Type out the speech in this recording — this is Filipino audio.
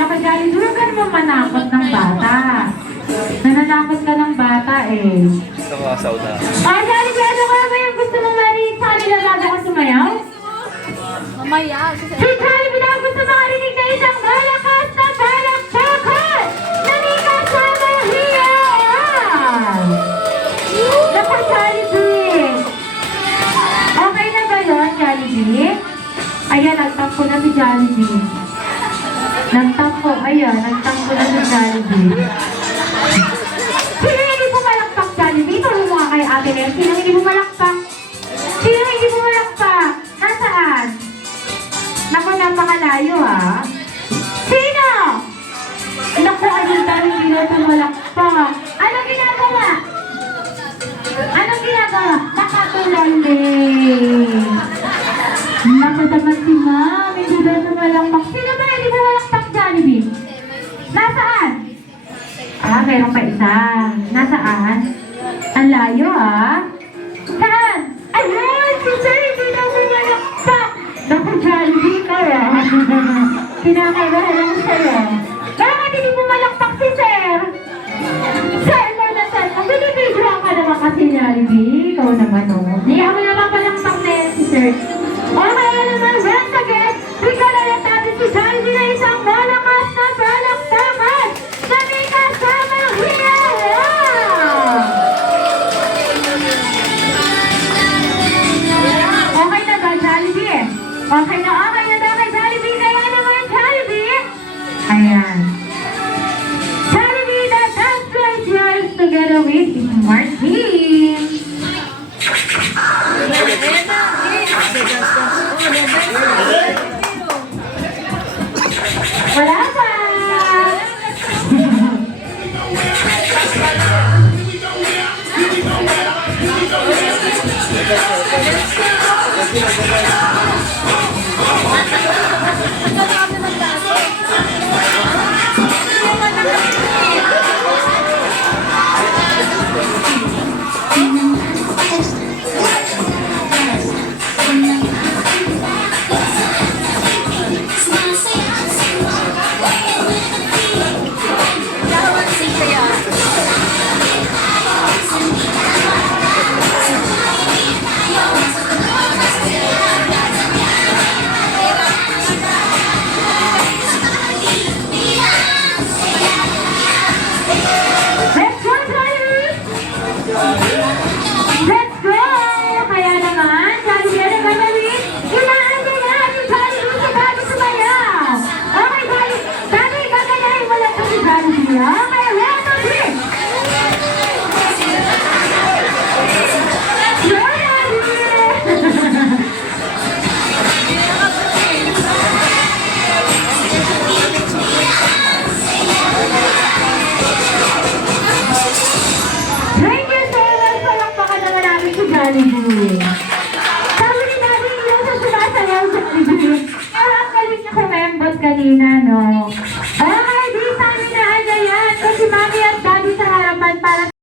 Naka-Jollibee, huwag ka naman manakot ng bata. Nananakot ka ng bata eh. Gusto ko asaw na. Jollibee, ano ka ba yung gusto mong marinig sa kanila bago ka sumayaw? Mamaya. Si Jollibee na gusto makarinig na isang malakas na palakpakan na may kasama hiyan! Naku, Jollibee! Okay na ba yun, Jollibee? Ayan, nagtampo na si Jollibee. Nagtampo, ayan, nagtampo na si Jollibee. Sino hindi pumalakpak, Jollibee? Turo mo nga kay Ate Len. Sino hindi pumalakpak? Sino hindi pumalakpak? Nasaan? Naku, napakalayo ha. Sino? Naku, ayun tayo hindi na pumalakpak. Anong ginagawa? Anong ginagawa? Nakatulali. Naku naman si Ma'am, hindi na pumalakpak. Sino ba hindi pumalakpak, Jollibee? Nasaan? Meron pa isa. Nasaan? Ang layo ha. Saan? Ayun, si Sir hindi na pumalakpak. Naku, Jollibee ka ha. Kinakaibahan lang sa'yo. Bakit hindi pumalakpak si Sir? Sir, ikaw na Sir. Ang binibidyo ka naman kasi, Jollibee. Ikaw naman o. Hindi ako naman palakpak na yan si Sir. Okay naman, once again, bigyan natin si Jollibee na isang malakas na palakpakan na may kasamang hiyaw! Okay na ba, Jollibee? Okay na kay Jollibee. Kaya naman, Jollibee. Ayan. Jollibee, the dance floor is yours together with Smart Team. Wala pa! Ito